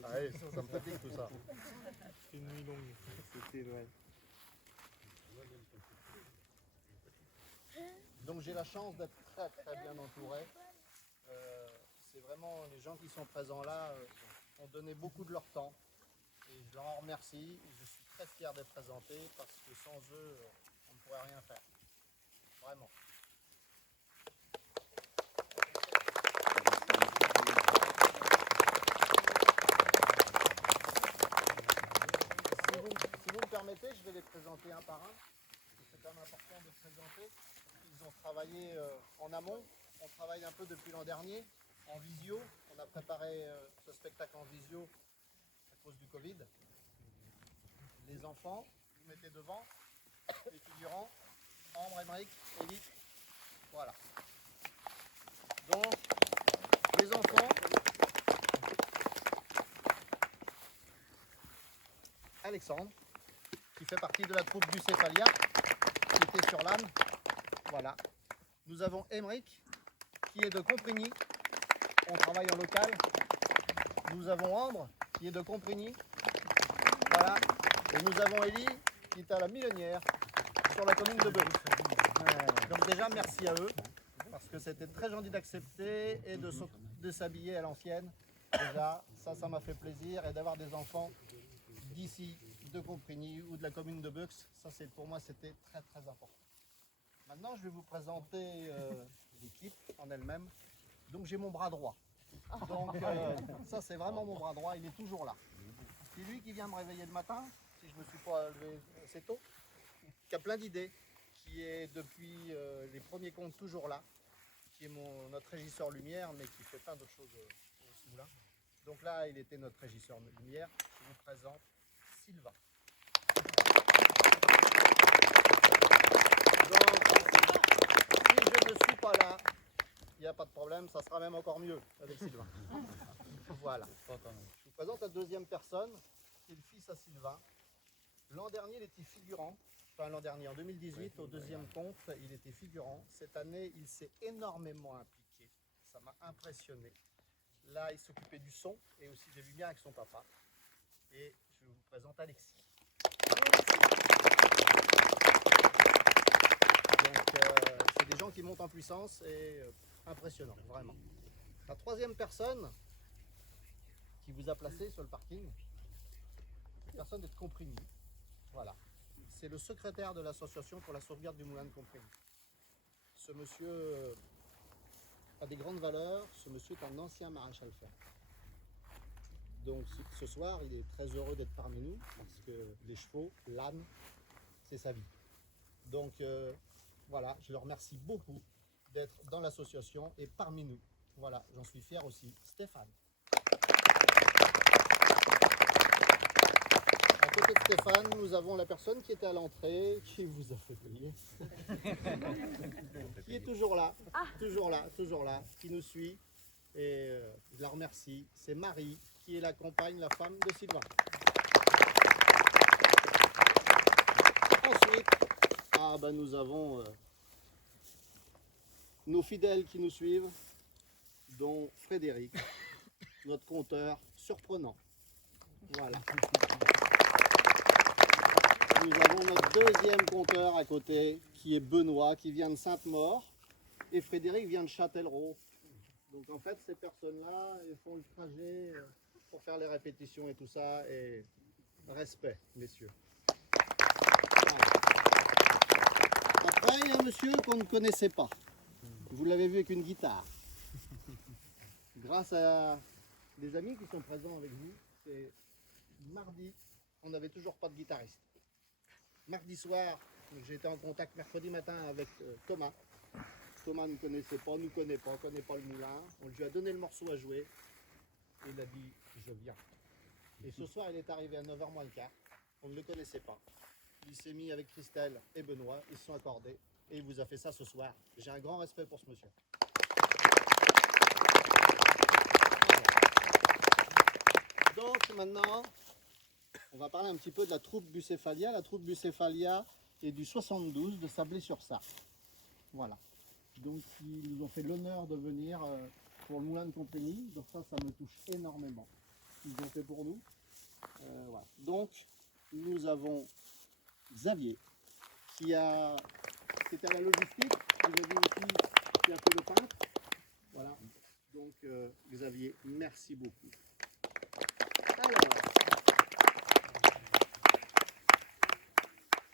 va? Allez, ça me fatigue tout ça. Une nuit longue. C'était vrai. Donc j'ai la chance d'être très très bien entouré. C'est vraiment les gens qui sont présents là ont donné beaucoup de leur temps et je leur en remercie. Je suis très fier d'être présenté parce que sans eux, on ne pourrait rien faire. Vraiment. Si vous me permettez, je vais les présenter un par un. C'est quand même important de présenter. Ils ont travaillé en amont. On travaille un peu depuis l'an dernier en visio. On a préparé ce spectacle en visio à cause du Covid. Les enfants, vous mettez devant. Les figurants, Ambre, Émeric, Élie. Voilà. Donc, les enfants, Alexandre, qui fait partie de la troupe du Céphalia, qui était sur l'âne. Voilà. Nous avons Émeric, qui est de Comprigny. On travaille en local. Nous avons Ambre, qui est de Comprigny. Voilà. Et nous avons Élie, qui est à la Millonnière, sur la commune de Beuve. Donc déjà, merci à eux, parce que c'était très gentil d'accepter et de s'habiller à l'ancienne. Déjà, ça m'a fait plaisir. Et d'avoir des enfants d'ici, de Comprigny ou de la commune de Beux, ça pour moi c'était très très important. Maintenant je vais vous présenter l'équipe en elle-même. Donc j'ai mon bras droit. Donc ça c'est vraiment mon bras droit, il est toujours là. C'est lui qui vient me réveiller le matin, si je ne me suis pas levé assez tôt, qui a plein d'idées, qui est depuis les premiers comptes toujours là, qui est notre régisseur lumière, mais qui fait plein d'autres choses au moulin. Donc là il était notre régisseur lumière. Je vous présente Sylvain. Donc, si je ne suis pas là, il n'y a pas de problème, ça sera même encore mieux avec Sylvain. Voilà. Je vous présente la deuxième personne, qui est le fils à Sylvain. L'an dernier, il était figurant. Enfin, l'an dernier, en 2018, au deuxième compte, il était figurant. Cette année, il s'est énormément impliqué. Ça m'a impressionné. Là, il s'occupait du son et aussi des lumières avec son papa. Et je vous présente Alexis. Donc, c'est des gens qui montent en puissance et impressionnant, vraiment. La troisième personne qui vous a placé sur le parking, une personne de Comprigny. Voilà. C'est le secrétaire de l'association pour la sauvegarde du moulin de Comprigny. Ce monsieur a des grandes valeurs. Ce monsieur est un ancien maréchal fer. Donc ce soir, il est très heureux d'être parmi nous parce que les chevaux, l'âne, c'est sa vie. Donc voilà, je le remercie beaucoup d'être dans l'association et parmi nous. Voilà, j'en suis fier aussi. Stéphane. À côté de Stéphane, nous avons la personne qui était à l'entrée, qui vous a fait payer, qui est toujours là, qui nous suit. Et je la remercie. C'est Marie, qui est la compagne, la femme de Sylvain. Ensuite, nous avons nos fidèles qui nous suivent, dont Frédéric, notre compteur surprenant. Voilà. Nous avons notre deuxième compteur à côté, qui est Benoît, qui vient de Sainte-Maure, et Frédéric vient de Châtellerault. Donc en fait, ces personnes-là, elles font le trajet pour faire les répétitions et tout ça, et respect, messieurs. Voilà. Après, il y a un monsieur qu'on ne connaissait pas. Vous l'avez vu avec une guitare. Grâce à des amis qui sont présents avec vous, c'est mardi, on n'avait toujours pas de guitariste. Mardi soir, j'ai été en contact mercredi matin avec Thomas. Thomas ne connaissait pas, nous connaît pas, connaît pas le moulin. On lui a donné le morceau à jouer et il a dit je viens. Et ce soir, il est arrivé à 9h moins le quart. On ne le connaissait pas. Il s'est mis avec Christelle et Benoît, ils se sont accordés et il vous a fait ça ce soir. J'ai un grand respect pour ce monsieur. Donc maintenant, on va parler un petit peu de la troupe Bucéphalia. La troupe Bucéphalia est du 72 de Sablé-sur-Sarthe. Voilà. Donc ils nous ont fait l'honneur de venir pour le moulin de Compagnie. Donc ça me touche énormément. Ils ont fait pour nous. Voilà. Donc, nous avons Xavier, qui était à la logistique. Vous avez vu aussi qui a fait le peintre. Voilà. Donc, Xavier, merci beaucoup. Alors,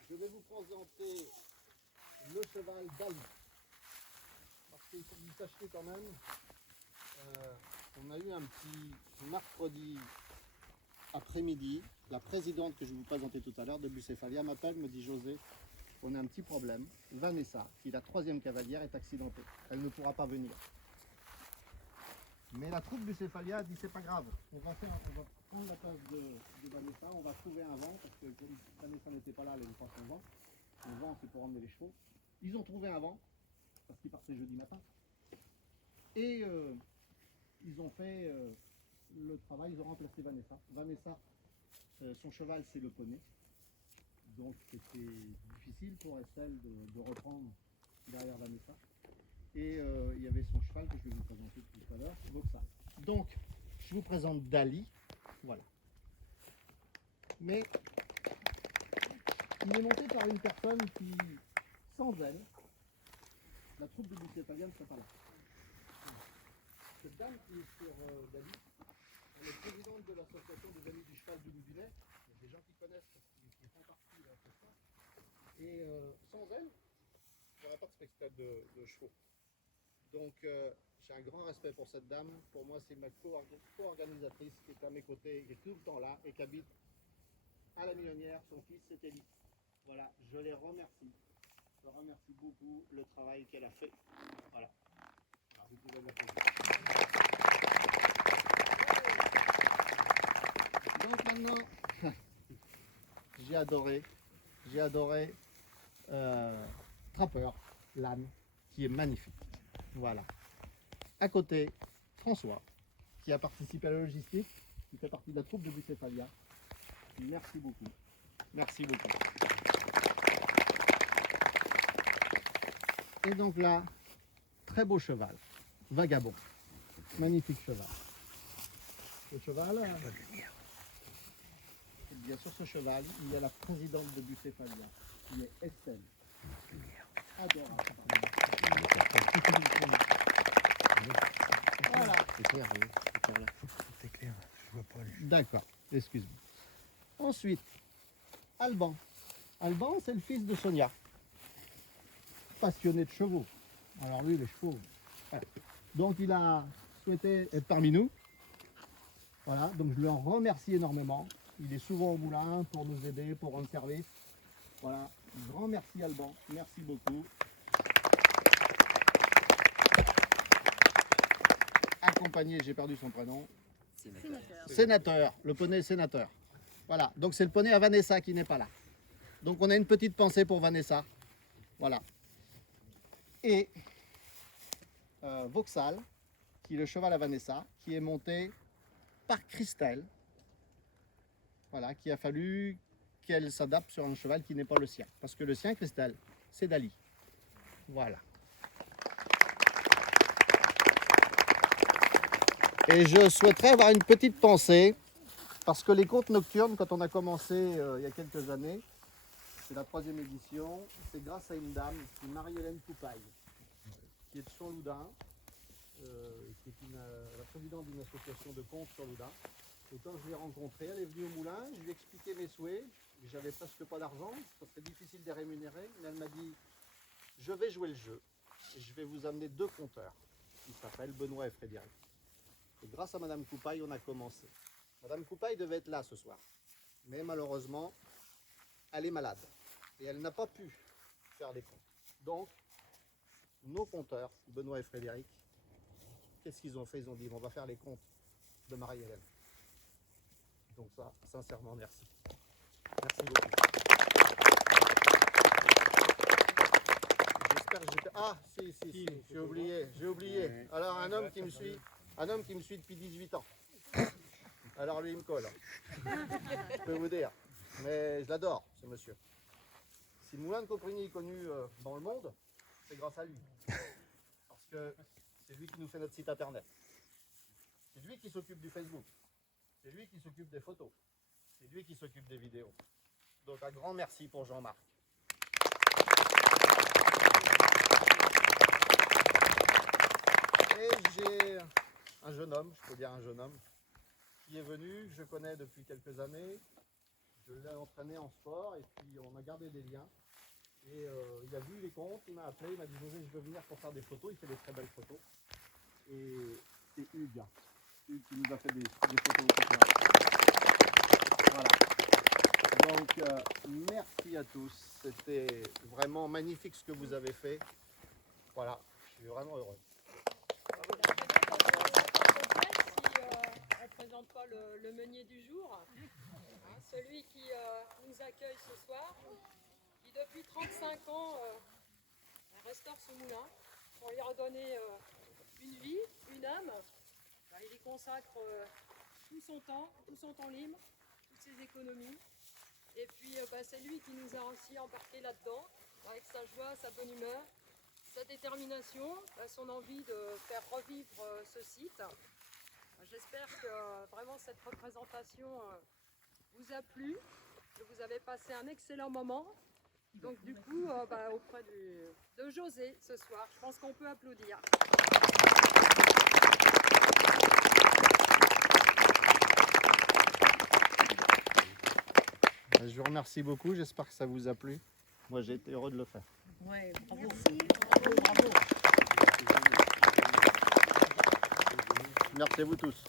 je vais vous présenter le cheval d'Ali. Parce qu'il faut que vous sachiez quand même, on a eu un petit mercredi après-midi. La présidente que je vous présentais tout à l'heure de Bucéphalia m'appelle, me dit José, on a un petit problème. Vanessa, qui est la 3e cavalière, est accidentée. Elle ne pourra pas venir. Mais la troupe Bucéphalia a dit c'est pas grave. On va prendre la place de Vanessa, on va trouver un vent, parce que comme Vanessa n'était pas là, elle n'avait pas son vent. Le vent c'est pour emmener les chevaux. Ils ont trouvé un vent, parce qu'ils partaient jeudi matin. Et ils ont fait le travail, ils ont remplacé Vanessa. Vanessa, son cheval c'est le poney. Donc c'était difficile pour Estelle de reprendre derrière Vanessa. Et il y avait son cheval que je vais vous présenter tout à l'heure, Voxal. Donc, je vous présente Dali, voilà. Mais il est monté par une personne qui, sans elle, la troupe de Bucéphalia ne serait pas là. Cette dame qui est sur Dali, elle est présidente de l'association des amis du cheval du Loudunais. Il y a des gens qui connaissent parce qu'ils font partie de l'association. Et sans elle, il n'y aurait pas de spectacle de chevaux. Donc j'ai un grand respect pour cette dame. Pour moi, c'est ma co-organisatrice qui est à mes côtés, qui est tout le temps là et qui habite à la Millonnière. Son fils, c'est Élie. Voilà, je les remercie. Je remercie beaucoup le travail qu'elle a fait. Voilà. Alors, vous pouvez l'applaudir. Donc maintenant, j'ai adoré Trapper, l'âne, qui est magnifique. Voilà. À côté, François, qui a participé à la logistique, qui fait partie de la troupe de Bucéphalia. Merci beaucoup. Merci beaucoup. Et donc là, très beau cheval, Vagabond. Magnifique cheval. Ce cheval, et bien sur ce cheval, il y a la présidente de Bucéphalia, qui est Estelle. Adorable. Voilà. C'est clair, c'est clair, je vois pas. D'accord, excuse-moi. Ensuite, Alban. Alban, c'est le fils de Sonia. Passionné de chevaux. Alors lui, les chevaux. Voilà. Donc il a souhaité être parmi nous. Voilà, donc je lui en remercie énormément. Il est souvent au moulin pour nous aider, pour rendre service. Voilà, grand merci Alban, merci beaucoup. Accompagné, j'ai perdu son prénom. Sénateur, le poney sénateur. Voilà, donc c'est le poney à Vanessa qui n'est pas là. Donc on a une petite pensée pour Vanessa. Voilà. Et Voxal, qui est le cheval à Vanessa, qui est monté par Christelle. Voilà, qui a fallu qu'elle s'adapte sur un cheval qui n'est pas le sien. Parce que le sien, Christelle, c'est Dali. Voilà. Et je souhaiterais avoir une petite pensée, parce que les contes nocturnes, quand on a commencé il y a quelques années, c'est la 3e édition, c'est grâce à une dame, qui est Marie-Hélène Coupaille, qui est de Chanloudun, qui est la présidente d'une association de contes sur Loudun. Et quand je l'ai rencontrée, elle est venue au moulin, je lui ai expliqué mes souhaits, j'avais presque pas d'argent, ça serait difficile de les rémunérer, mais elle m'a dit, je vais jouer le jeu, et je vais vous amener 2 conteurs, qui s'appellent Benoît et Frédéric. Et grâce à Madame Coupaille, on a commencé. Madame Coupaille devait être là ce soir, mais malheureusement, elle est malade, et elle n'a pas pu faire les comptes. Donc, nos compteurs, Benoît et Frédéric, qu'est-ce qu'ils ont fait? Ils ont dit, on va faire les comptes de Marie-Hélène. Donc ça, sincèrement, merci. Merci beaucoup. J'espère que j'étais... Ah, si, j'ai oublié. Alors, un homme qui me suit depuis 18 ans. Alors lui, il me colle. Je peux vous dire. Mais je l'adore, ce monsieur. Si le moulin de Coprini est connu dans le monde, c'est grâce à lui. Parce que C'est lui qui nous fait notre site internet. C'est lui qui s'occupe du Facebook. C'est lui qui s'occupe des photos. C'est lui qui s'occupe des vidéos. Donc un grand merci pour Jean-Marc. Et j'ai un jeune homme, je peux dire un jeune homme, qui est venu, que je connais depuis quelques années. Je l'ai entraîné en sport et puis on a gardé des liens. Et il a vu les comptes, il m'a appelé, il m'a dit José, je veux venir pour faire des photos. Il fait des très belles photos. Et c'est Hugues. Hugues qui nous a fait des photos. Voilà. Donc merci à tous. C'était vraiment magnifique ce que vous avez fait. Voilà, je suis vraiment heureux. On ne présente pas le meunier du jour, hein, celui qui nous accueille ce soir, qui depuis 35 ans restaure ce moulin pour lui redonner une vie, une âme. Ben, il y consacre tout son temps libre, toutes ses économies. Et puis c'est lui qui nous a aussi embarqués là-dedans, avec sa joie, sa bonne humeur, sa détermination, son envie de faire revivre ce site. J'espère que vraiment cette représentation vous a plu, que vous avez passé un excellent moment. Donc du coup, auprès de José ce soir, je pense qu'on peut applaudir. Je vous remercie beaucoup, j'espère que ça vous a plu. Moi j'ai été heureux de le faire. Ouais, bravo. Merci. Bravo. Merci à vous tous.